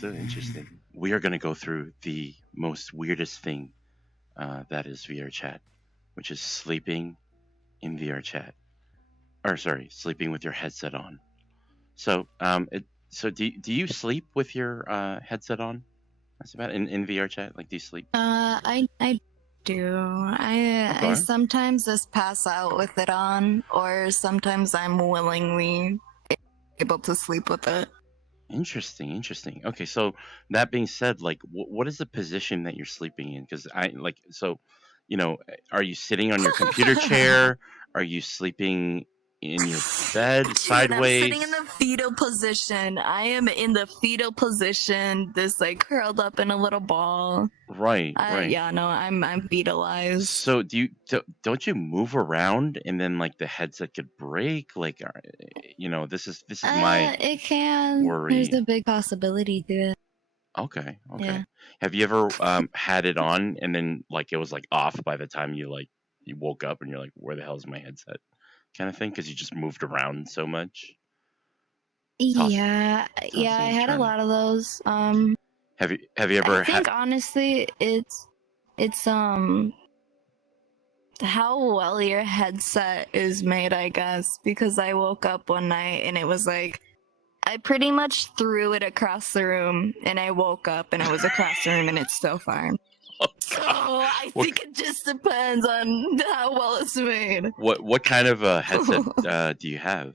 So interesting. We are going to go through the most weirdest thing that is VR chat, which is sleeping in VR chat. Or sorry, sleeping with your headset on. So, do you sleep with your headset on? That's about in VR chat. Like, do you sleep? I do. I Okay. sometimes just pass out with it on, or sometimes I'm willingly able to sleep with it. Interesting, interesting. Okay, so that being said, like, what is the position that you're sleeping in? Because I like, so, are you sitting on your computer chair? Are you sleeping in your bed Dude, I'm sitting in sideways? the fetal position. I am in the fetal position, this like curled up in a little ball. Right, right. Yeah, no, I'm fetalized. So don't you move around and then like the headset could break? Like, this is my It can. There's worry. a big possibility to it. Okay, okay. Yeah. Have you ever had it on and then like it was like off by the time you woke up and you're like, where the hell is my headset? Kind of thing because you just moved around so much, toss, Yeah, yeah, tossing I and had a turning. lot of those. Have you I ever had? think honestly it's how well your headset is made, I guess, because I woke up one night and it was like I pretty much threw it across the room and I woke up and it was across the room and it's still fine. Oh So God! I What think it just depends on how well it's made. what kind of a headset do you have?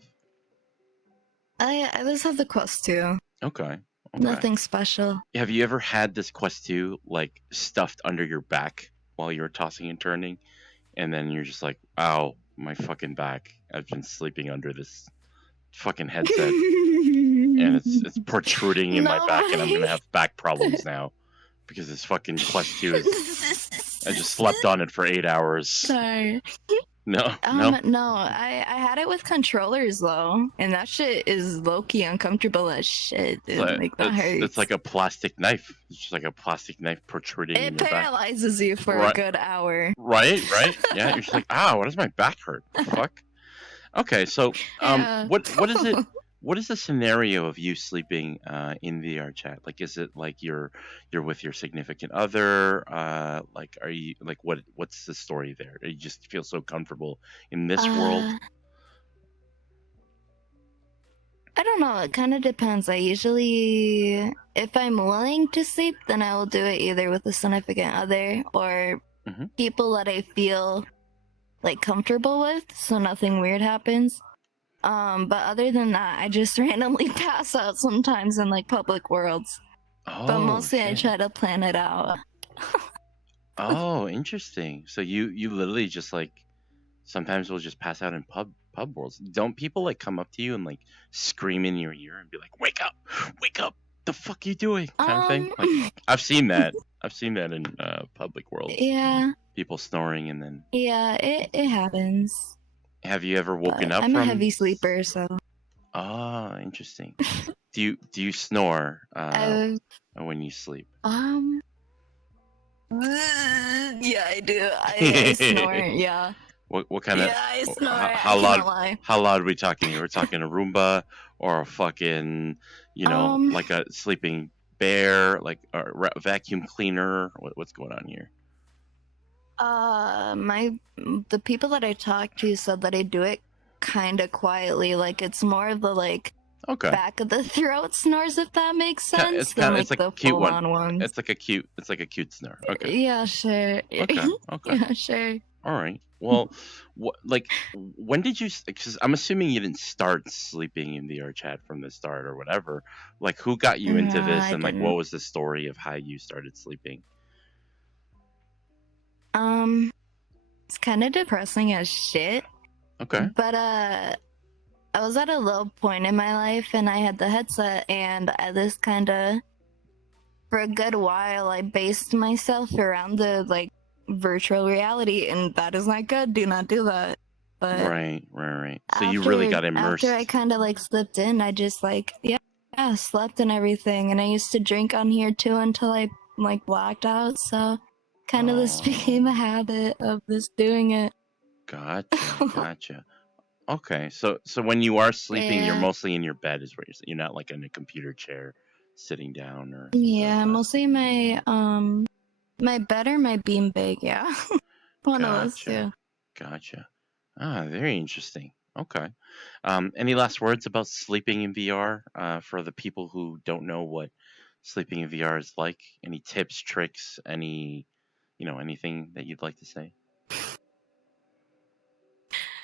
I just have the Quest 2. Okay, okay. Nothing special. Have you ever had this Quest 2 like stuffed under your back while you were tossing and turning, and then you're just like, "Ow, my fucking back! I've been sleeping under this fucking headset, and it's protruding in my No, back, and I'm gonna have back problems now because this fucking Quest 2 is. I just slept on it for 8 hours. sorry. No, no. No, I had it with controllers though, and that shit is low key uncomfortable as shit, It's dude. like Like that it's like hurts. a plastic knife. It's just like a plastic knife protruding in It your back. paralyzes you for a Right, good hour. right, right. Yeah, you're just like, "Ah, why does my back hurt? The fuck?" Okay, so Yeah. what is it? What is the scenario of you sleeping in VR chat? Like, is it like you're with your significant other? Like, are you like what's the story there? You just feel so comfortable in this world? uh, I don't know. It kind of depends. I usually, if I'm willing to sleep, then I will do it either with a significant other or Hmm. people that I feel like comfortable with, so nothing weird happens. But other than that, I just randomly pass out sometimes in like public worlds. But Oh mostly I shit! try to plan it out. Oh, interesting. So you literally just like sometimes will just pass out in pub worlds. Don't people like come up to you and like scream in your ear and be like, wake up, the fuck you doing?" Kind of thing. Um, Like I've seen that. I've seen that in public worlds. yeah, People snoring and then. yeah, it happens. Have you ever woken But up I'm a from? heavy sleeper, so Ah, interesting. Do you snore I've when you sleep? yeah, I do. I snore. Yeah, What kind of yeah, I snore. I how loud cannot lie. how loud are we talking here? We're talking a Roomba or a fucking Um, like a sleeping bear, like a vacuum cleaner. What's going on here? my the people that I talked to said that I do it kind of quietly. Like it's more of the like Okay, back of the throat snores, if that makes sense, than it's like like the a cute full one. on ones. It's like a cute snore. Okay, Yeah, sure. okay, okay. Yeah, sure. All right. Well, when did you? Because I'm assuming you didn't start sleeping in VR chat from the start or whatever. Like, who got you into this, I and like, what didn't. was the story of how you started sleeping? Um, it's kind of depressing as shit. Okay. But I was at a low point in my life, and I had the headset, and I just kind of, for a good while, I based myself around the like virtual reality, and that is not good. Do not do that. But Right, right, right. So you really after got I immersed. kind of like slipped in, I just like yeah, slept and everything, and I used to drink on here too until I like blacked out. So kind of this became a Oh, habit of just doing it. gotcha, gotcha. Okay, so when you are sleeping, you're Yeah. mostly in your bed, is where you're not like in a computer chair sitting down or something like Yeah, that? mostly my bed or my beanbag. Yeah, one of those Gotcha. two. Gotcha. Ah, very interesting. Okay. Any last words about sleeping in VR for the people who don't know what sleeping in VR is like? Any tips, tricks, anything that you'd like to say?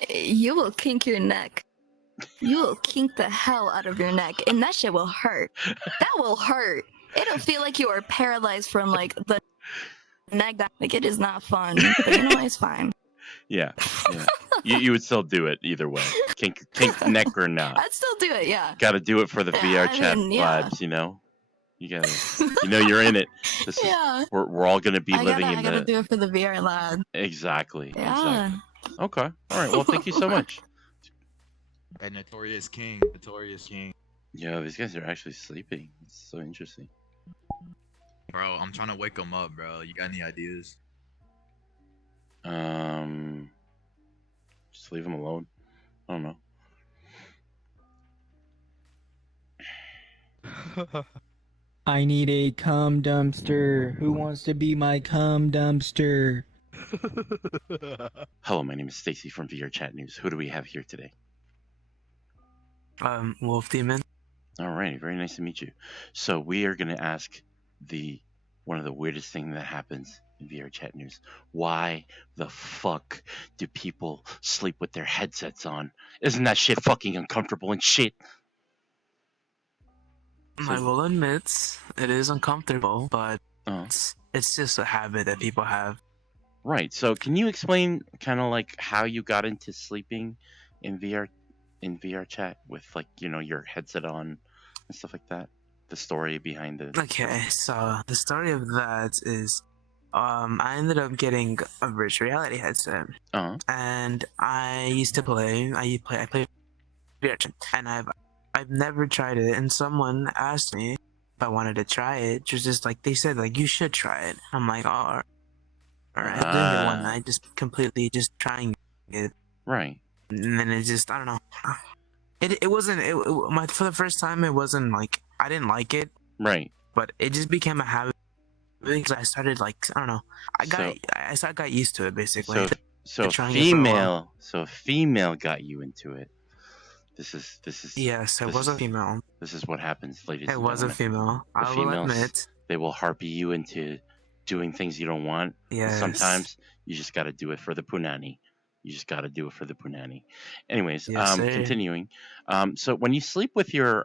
You will kink your neck. You will kink the hell out of your neck, and that shit will hurt. That will hurt. It'll feel like you are paralyzed from like the neck down. Like it is not fun, but you know it's fine. Yeah, yeah. You would still do it either way, kink neck or not. I'd still do it. Yeah. Got to do it for the Yeah. VR I chat mean, yeah. vibes. You gotta, you're in it. This is Yeah. we're all gonna be I living in gotta the do it for the VR lad. exactly, Yeah. exactly. Okay, all right. Well, thank you so much. A notorious king. Notorious king. Yeah, these guys are actually sleeping. It's so interesting. Bro, I'm trying to wake him up, bro. You got any ideas? Just leave them alone. I don't know. I need a cum dumpster. Who wants to be my cum dumpster? Hello, my name is Stacy from VR Chat News. Who do we have here today? Wolf Demon. All right, very nice to meet you. So we are going to ask one of the weirdest thing that happens in VR Chat News. Why the fuck do people sleep with their headsets on? Isn't that shit fucking uncomfortable and shit? I will admit it is uncomfortable, but Uh, it's just a habit that people have. right. So can you explain kind of like how you got into sleeping in VR chat with like, your headset on and stuff like that? The story behind it. Okay, so the story of that is, I ended up getting a virtual reality headset, and I used to play. I play VR chat, and I've never tried it. And someone asked me if I wanted to try it. Just like they said, like you should try it. I'm like, oh, all right. I did it one night, just completely just trying it. Right. And then it just, I don't know. It wasn't for the first time. It wasn't like I didn't like it. Right. But it just became a habit because I started like I don't know. I got used to it basically. So a female got you into it. This is yes, it was a female. This is what happens, ladies and It gentlemen. was a female. The I will females, admit. they will harpy you into doing things you don't want. Yes. Sometimes you just got to do it for the punani. You just got to do it for the punani. Anyways, Yes, sir. continuing. So when you sleep with your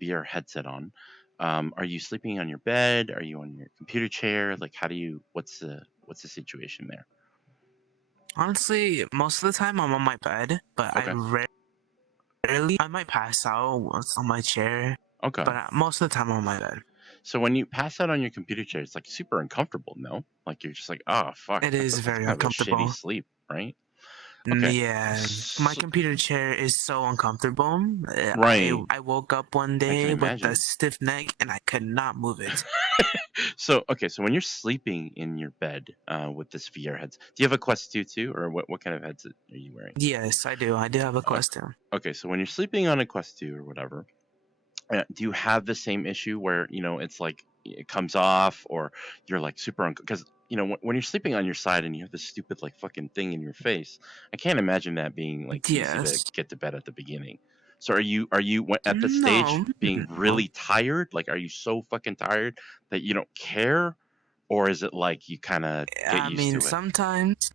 VR headset on, are you sleeping on your bed? Are you on your computer chair? Like, what's the situation there? Honestly, most of the time I'm on my bed, but Okay. I might pass out on my chair. Okay. But most of the time I'm on my bed. So when you pass out on your computer chair, it's like super uncomfortable, no? Like you're just like, oh fuck. It is very kind uncomfortable. Of a shitty sleep, right? Okay. Yeah, my computer chair is so uncomfortable. Right. I woke up one day with a stiff neck and I could not move it. So when you're sleeping in your bed with this VR headset, do you have a Quest 2 too, or what kind of headset are you wearing? Yes, I do. I do have a Quest 2. Okay, so when you're sleeping on a Quest 2 or whatever, do you have the same issue where it's like it comes off, or you're like super because when you're sleeping on your side and you have this stupid like fucking thing in your face, I can't imagine that being like easy to get to bed at the beginning. So are you at the stage being really tired? Like, are you so fucking tired that you don't care, or is it like you kind of get used to it?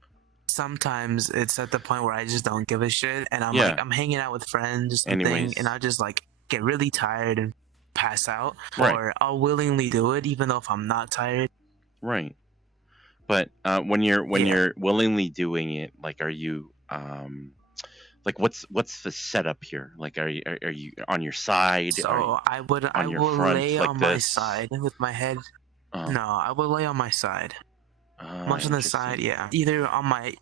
Sometimes it's at the point where I just don't give a shit, and I'm hanging out with friends and I just like get really tired and pass out, or I'll willingly do it even though if I'm not tired. Right. But when you're willingly doing it, like, are you like what's the setup here? Like, are you on your side? So I will lay on my side with my head. No, I will lay on my side. Much on the side, yeah. Either on my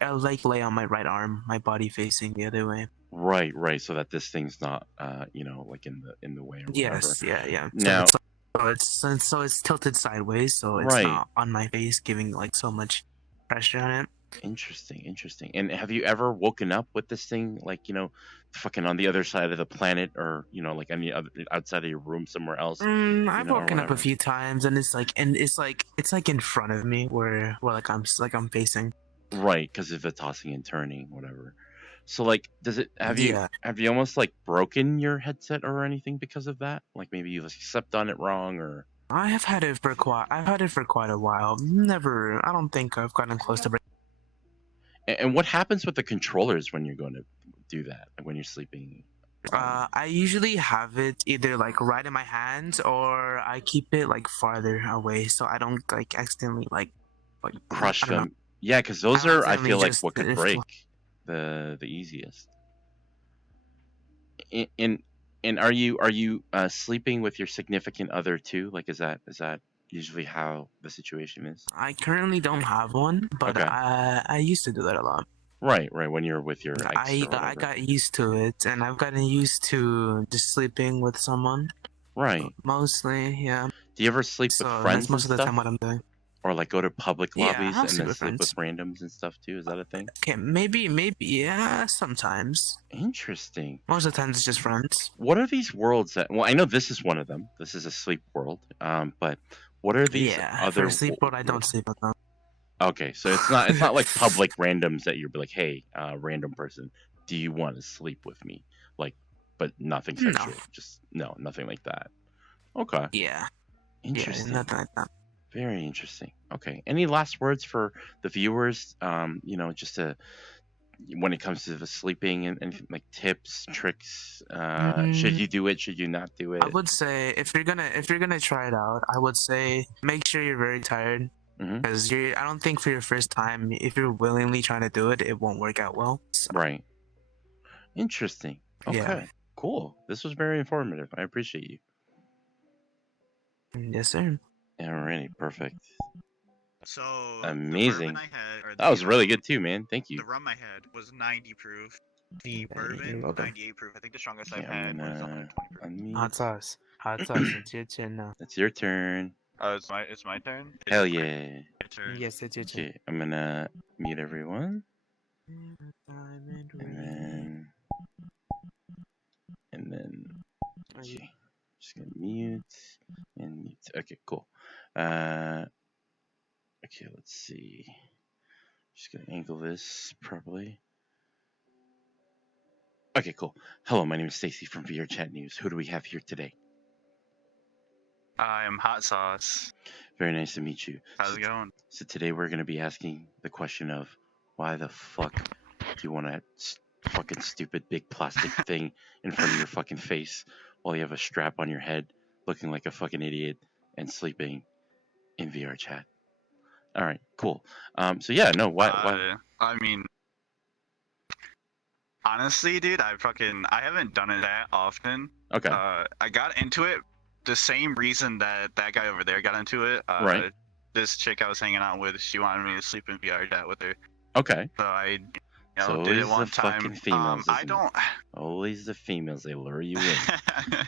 lay on my right arm, my body facing the other way. Right. So that this thing's not like in the way or whatever. Yes, yeah. Now, so it's tilted sideways, so it's not on my face, giving like so much pressure on it. Interesting, interesting. And have you ever woken up with this thing, like, fucking on the other side of the planet, or like on the other outside of your room somewhere else, I've or woken up a whatever? few times, and it's like in front of me, where like I'm facing. Right, because of the tossing and turning, whatever. So, like, does it Yeah, have you almost like broken your headset or anything because of that? Like maybe you stepped on it wrong, or I've had it for quite a while. Never, I don't think I've gotten close to breaking. and what happens with the controllers when you're going to do that, like when you're sleeping? I usually have it either like right in my hands, or I keep it like farther away so I don't like accidentally like Crush I don't know. them. Yeah, because I those don't are, I accidentally feel like, just what could if break the easiest. And and are you sleeping with your significant other too? Like, is that usually how the situation is? I currently don't have one, but Okay. I used to do that a lot. Right, right. When you're with your ex or I whatever. got used to it, and I've gotten used to just sleeping with someone. Right. Mostly, yeah. Do you ever sleep with So that's friends and most of the stuff? time what I'm doing. Or like go to public Yeah, lobbies I'll and sleep then with sleep with friends. randoms and stuff too? Is that a thing? Okay, maybe, yeah, sometimes. Interesting. Most of the times it's just friends. What are these worlds that? Well, I know this is one of them. This is a sleep world. But what are these Yeah, for other? a sleep world, I don't sleep with them. Okay, so it's not like public randoms that you're like, hey, random person, do you want to sleep with me? Like, but nothing No. sexual. Just no, nothing like that. Okay, Yeah, yeah, interesting. nothing like that. Very interesting. Okay, any last words for the viewers? Just to when it comes to the sleeping and like tips, tricks. Should Mm, you do it? Should you not do I it? would say if you're gonna try it out, I would say make sure you're very tired, Hmm. because I don't think for your first time, if you're willingly trying to do it, it won't work out well. So, Right. Interesting. yeah. Okay. Cool. This was very informative. I appreciate you. Yes, sir. Alrighty. Perfect. So the bourbon Amazing. I had, or That the was really good too, man. Thank you. the rum I had was 90 proof. The You're bourbon welcome. 98 proof. I think the strongest Okay, I've I'm had was gonna 120 proof. Hot unmute. sauce. Hot sauce. It's your turn now. It's your turn. It's my turn. Hell It's yeah. my turn. Yes, it's your turn. Okay, I'm gonna mute everyone, Diamond and ring. then and then Are you- okay, just gonna mute and mute. Okay, cool. Uh, okay, let's see. Just gonna angle this properly. Okay, cool. Hello, my name is Stacy from VR Chat News. Who do we have here today? I'm hot sauce. Very nice to meet you. How's it going? So today we're going to be asking the question of why the fuck do you want a fucking stupid big plastic thing in front of your fucking face while you have a strap on your head looking like a fucking idiot and sleeping in VR chat? All right, cool. So yeah, no, why? I mean, honestly, dude, I haven't done it that often. Okay, I got into it the same reason that guy over there got into it. Right. This chick I was hanging out with, she wanted me to sleep in VR chat with her. Okay. So I, So did it always one the time. fucking females, I isn't it? don't. Always the females, they lure you in.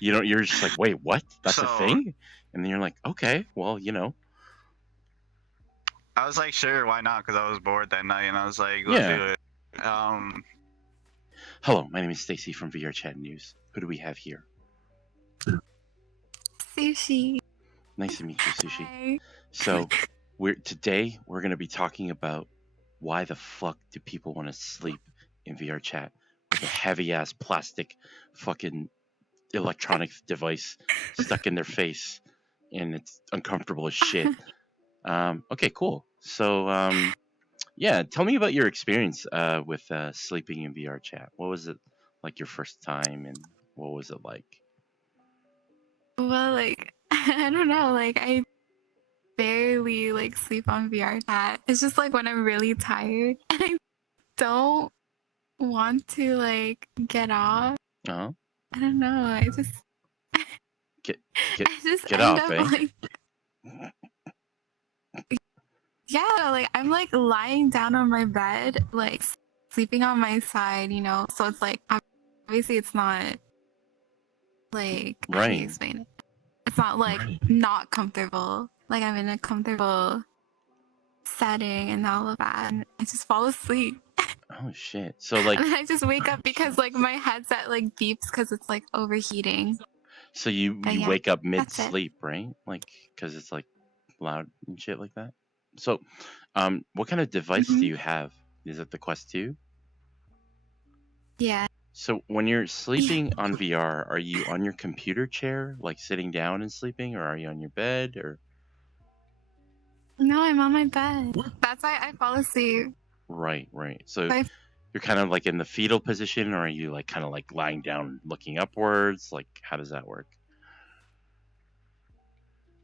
You're just like, wait, what? That's a So- thing? And then you're like, okay, well, I was like, sure, why not? Because I was bored that night, and I was like, let's Yeah. do it. Hello, my name is Stacy from VR Chat News. Who do we have here? Sushi. Nice to meet you, Sushi. Hi. So, today we're going to be talking about why the fuck do people want to sleep in VR chat with a heavy ass plastic fucking electronic device stuck in their face, and it's uncomfortable as shit. Okay, cool. So, yeah, tell me about your experience with sleeping in VR chat. What was it like your first time, and what was it like? Well, like, I don't know, like, I barely, like, sleep on VR chat. It's just, like, when I'm really tired and I don't want to, like, get off. Uh-huh. I don't know, I just Get I just get end off, up, eh? like yeah, like, I'm, like, lying down on my bed, like, sleeping on my side, you know? So it's, like, obviously it's not, like, how do you Right. explain it? It's not, like, not comfortable. Like, I'm in a comfortable setting and all of that, and I just fall asleep. Oh shit! So like, And then I just wake up because like my headset like beeps because it's like overheating. so you But yeah, wake up mid that's it. sleep, right? Like, because it's like loud and shit like that. So, what kind of device do you have? Is it the Quest 2? Yeah. So when you're sleeping on VR, are you on your computer chair, like sitting down and sleeping, or are you on your bed, or? No, I'm on my bed. That's why I fall asleep. Right, right. So I, you're kind of like in the fetal position, or are you like kind of like lying down, looking upwards? Like, how does that work?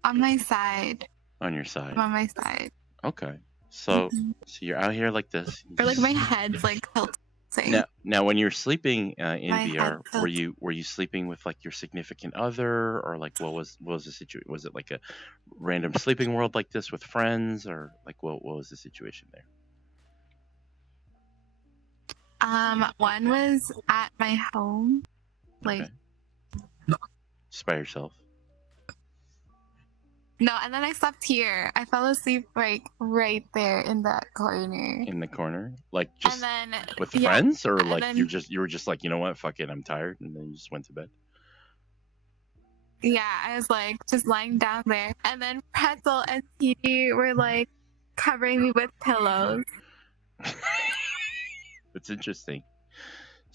on my side. On your side. I'm on my side. Okay. So you're out here like this. Or like my head's like tilting. Now, when you're sleeping in My VR, head were you sleeping with like your significant other, or like what was the situation? Was it like a random sleeping world like this with friends, or like what was the situation there? One was at my home, like just by yourself. No, and then I slept here. I fell asleep like right there in that corner. In the corner, like just and then, with friends, or and like then, you were just like, you know what, fuck it, I'm tired, and then you just went to bed. Yeah, I was like just lying down there, and then Pretzel and TD were like covering me with pillows. That's interesting.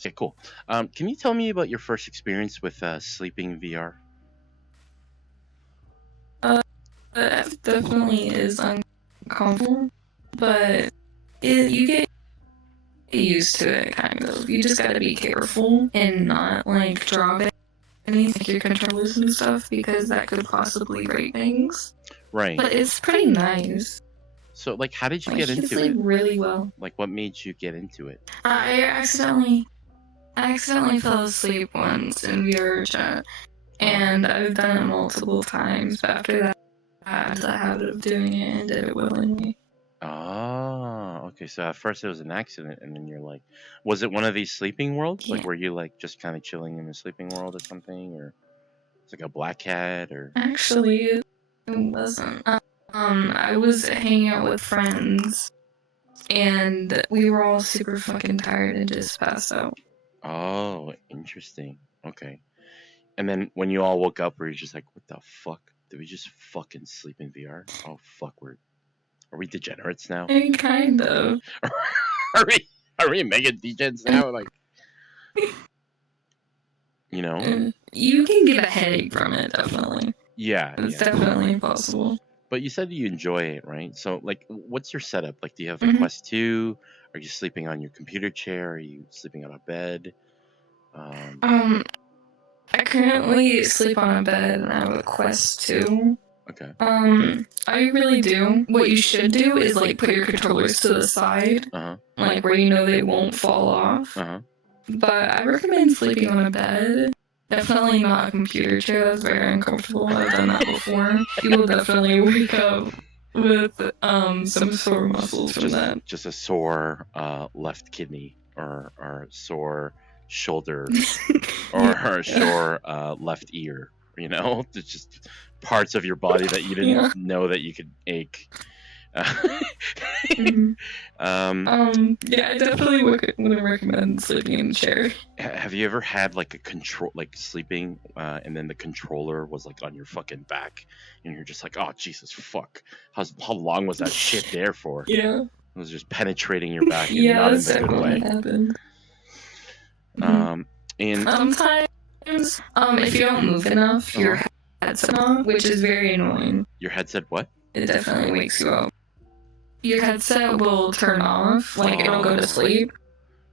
Okay, cool. Can you tell me about your first experience with sleeping VR? It definitely is uncomfortable, but you get used to it, kind of. You just gotta be careful and not, like, drop anything, like your controllers and stuff, because that could possibly break things. Right. But it's pretty nice. So, like, how did you Like, get into sleep it? really well. Like, what made you get into it? I accidentally fell asleep once in VR chat, and I've done it multiple times, but after that, I had the habit of doing it and did it willingly. Oh, okay. So at first it was an accident, and then you're like, was it one of these sleeping worlds? Like, were you like just kind of chilling in the sleeping world or something, or it's like a black cat, or? Actually, it wasn't. I was hanging out with friends, and we were all super fucking tired and just passed out. Oh, interesting. Okay. And then when you all woke up, were you just like, what the fuck? Did we just fucking sleep in VR? Oh fuck, are we degenerates now? Kind of. are we mega degens now? Like, you know? You can get a headache from it, definitely. Yeah. It's definitely possible. But you said you enjoy it, right? So, like, what's your setup? Like, do you have a Quest 2? Are you sleeping on your computer chair? Are you sleeping on a bed? I currently sleep on a bed and I have a Quest 2. Okay. I really do. What you should do is, like, put your controllers to the side, like, where you know they won't fall off. But I recommend sleeping on a bed. Definitely not a computer chair. That's very uncomfortable. I've done that before. You will definitely wake up with some sore muscles from that. Just a sore left kidney, or sore shoulder, or a sore left ear. You know, it's just parts of your body that you didn't know that you could ache. Yeah, I definitely wouldn't recommend sleeping in a chair. Have you ever had like a control, like sleeping, and then the controller was like on your fucking back, and you're just like, oh Jesus fuck, how long was that shit there for? Yeah, it was just penetrating your back, and not in the good way. Happened. And sometimes, if you don't move enough, your headset off, which is very annoying. Your headset what? It definitely wakes you up. Your headset will turn off, like it'll go to sleep.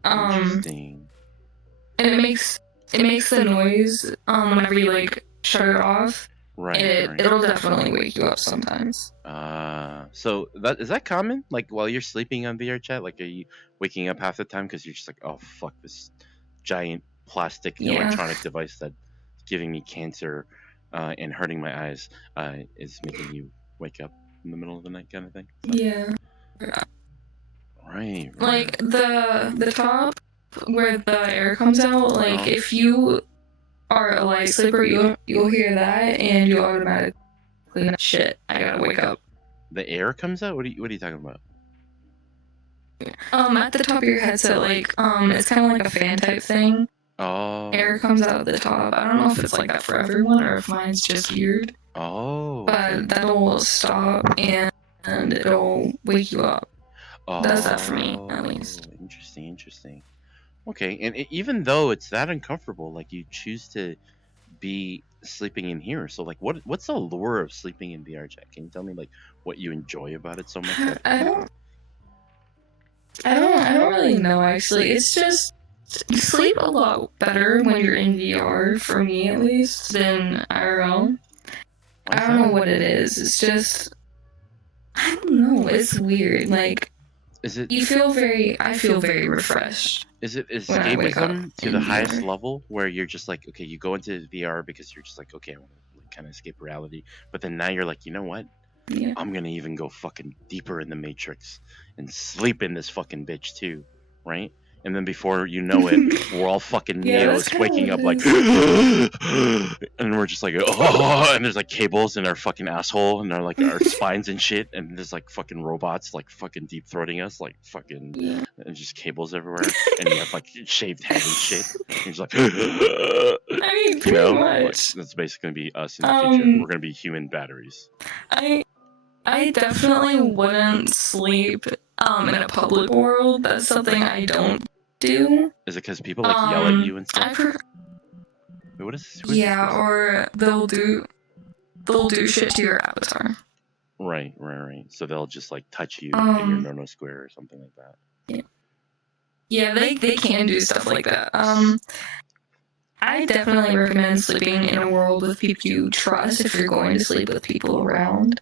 Interesting. And it makes the noise whenever you like shut it off. Right. It'll definitely wake you up sometimes. So is that common? Like while you're sleeping on VR chat, like are you waking up half the time because you're just like, oh fuck, this giant plastic electronic device that's giving me cancer and hurting my eyes is making you wake up in the middle of the night, kind of thing? Yeah. Right. Like the top where the air comes out, like if you are a light sleeper, you'll hear that and you automatically shit, I gotta wake up. The air comes out? What are you talking about? At the top of your headset, like, it's kind of like a fan type thing. Oh. Air comes out of the top. I don't know if it's like that for everyone or if mine's just weird. Oh. But that'll stop and it'll wake you up. Does that for me, at least. Interesting. Okay, and even though it's that uncomfortable, like you choose to be sleeping in here. So like, what's the allure of sleeping in VR chat? Can you tell me like what you enjoy about it so much? I don't really know actually. It's just you sleep a lot better when you're in VR, for me at least, than IRL. I don't know what it is. It's just I don't know. It's weird. Like, is it? I feel very refreshed. Is it escapism to the highest level where you're just like, okay, you go into VR because you're just like, okay, I want to like, kind of escape reality, but then now you're like, you know what? Yeah. I'm gonna even go fucking deeper in the Matrix and sleep in this fucking bitch too, right? And then before you know it, we're all fucking Neos waking up like, and we're just like, oh, and there's like cables in our fucking asshole and our spines and shit, and there's like fucking robots like fucking deep throating us, like fucking, and just cables everywhere, and you have like shaved head and shit. And you're just like, I mean, pretty much. Like, that's basically gonna be us in the future. We're gonna be human batteries. I definitely wouldn't sleep in a public world. That's something I don't do. Is it because people like yell at you and stuff? Wait, yeah, or they'll do shit to your avatar. Right. So they'll just like touch you in your no square or something like that. Yeah, they can do stuff like that. I definitely recommend sleeping in a world with people you trust if you're going to sleep with people around.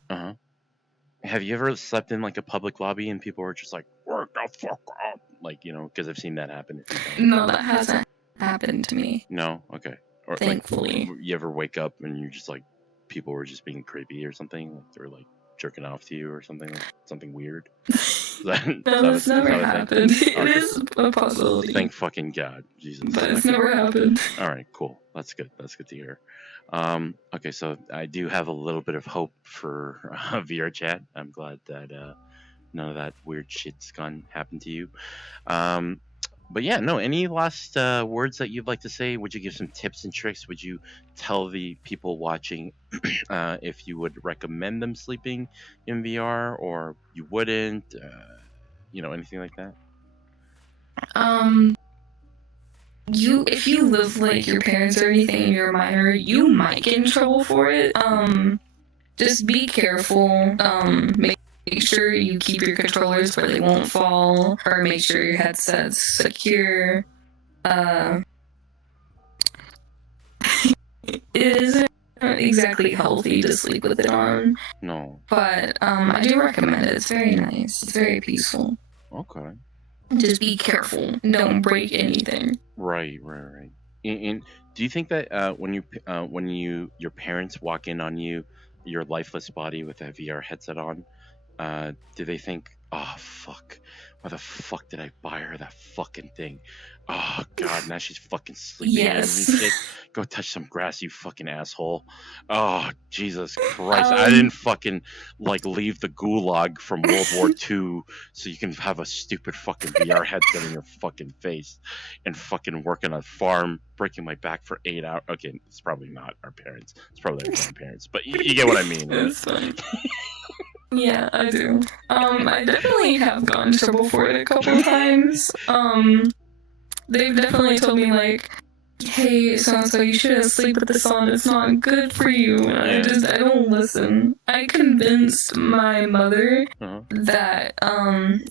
Have you ever slept in like a public lobby and people were just like, "Work the fuck up," like, you know, because I've seen that happen. No, that hasn't happened to me. No, okay. Or thankfully, like, you ever wake up and you're just like, people were just being creepy or something, like they were like jerking off to you or something, like something weird. No, that's never happened. It is a possibility. Thank fucking God, Jesus. But it's never happened. All right, cool. That's good. That's good to hear. Okay, so I do have a little bit of hope for VR chat. I'm glad that none of that weird shit's happened to you. But yeah, no. Any last words that you'd like to say? Would you give some tips and tricks? Would you tell the people watching if you would recommend them sleeping in VR or you wouldn't? You know, anything like that? If you live like your parents or anything and you're a minor, you might get in trouble for it. Just be careful. Make sure you keep your controllers where they won't fall, or make sure your headset's secure. It isn't exactly healthy to sleep with it on. No. But I do recommend it. It's very nice. It's very peaceful. Okay. Just be careful. Don't break anything. Right. And do you think that when your parents walk in on you, your lifeless body with that VR headset on, do they think, oh fuck, why the fuck did I buy her that fucking thing? Oh god, now she's fucking sleeping in and shit. Go touch some grass, you fucking asshole. Oh Jesus Christ, I didn't fucking like leave the gulag from World War II so you can have a stupid fucking VR headset in your fucking face and fucking work on a farm, breaking my back for 8 hours. Okay, it's probably not our parents. It's probably their grandparents, but you get what I mean. It's fine. Yeah, I do. I definitely have gotten in trouble for it a couple times. They've definitely told me like, hey, so-and-so, you shouldn't sleep with this on, it's not good for you. And I don't listen. I convinced my mother that,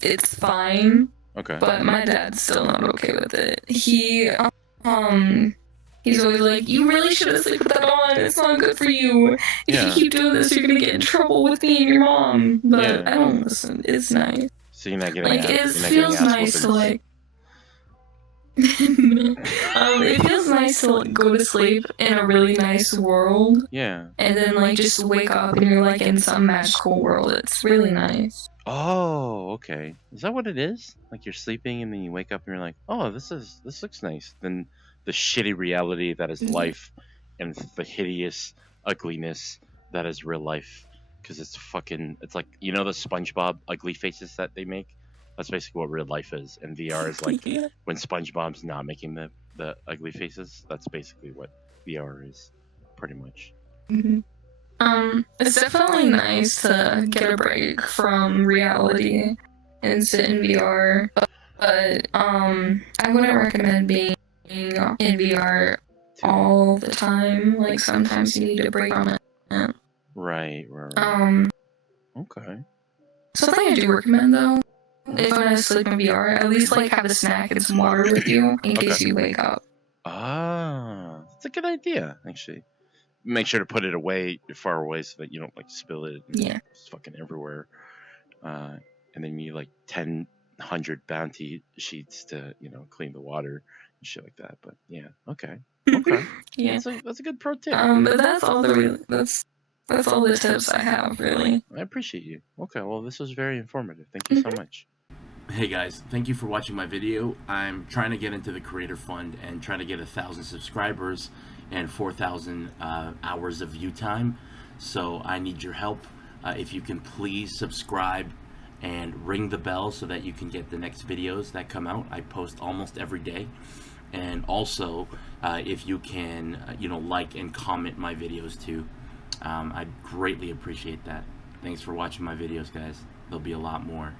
it's fine. Okay. But my dad's still not okay with it. He's always like, you really shouldn't sleep with that on, it's not good for you. If you keep doing this, you're gonna get in trouble with me and your mom. But I don't listen. It's nice. So you're not getting like, it feels nice to like... it feels nice to like, go to sleep in a really nice world. Yeah. And then like just wake up and you're like in some magical world. It's really nice. Oh, okay. Is that what it is? Like you're sleeping and then you wake up and you're like, oh, this looks nice. Then the shitty reality that is life and the hideous ugliness that is real life because it's fucking. It's like, you know, the SpongeBob ugly faces that they make. That's basically what real life is, and VR is like when SpongeBob's not making the ugly faces. That's basically what VR is, pretty much. It's definitely nice to get a break from reality and sit in VR, but I wouldn't recommend being in VR all the time. Like sometimes you need a break from it. Right. Okay. Something I do recommend though, if I'm gonna sleep in VR, at least like have a snack and some water with you in case you wake up. That's a good idea, actually. Make sure to put it away far away so that you don't like spill it. It's fucking everywhere. And then you like 100 bounty sheets to, you know, clean the water and shit like that. But yeah, okay. Yeah, that's a good pro tip. But that's all that's all the tips I have, really. I appreciate you. Okay, well, this was very informative. Thank you so much. Hey guys, thank you for watching my video. I'm trying to get into the Creator Fund and trying to get 1,000 subscribers and 4,000 hours of view time. So I need your help. If you can please subscribe and ring the bell so that you can get the next videos that come out. I post almost every day. And also, if you can, like and comment my videos too. I'd greatly appreciate that. Thanks for watching my videos, guys. There'll be a lot more.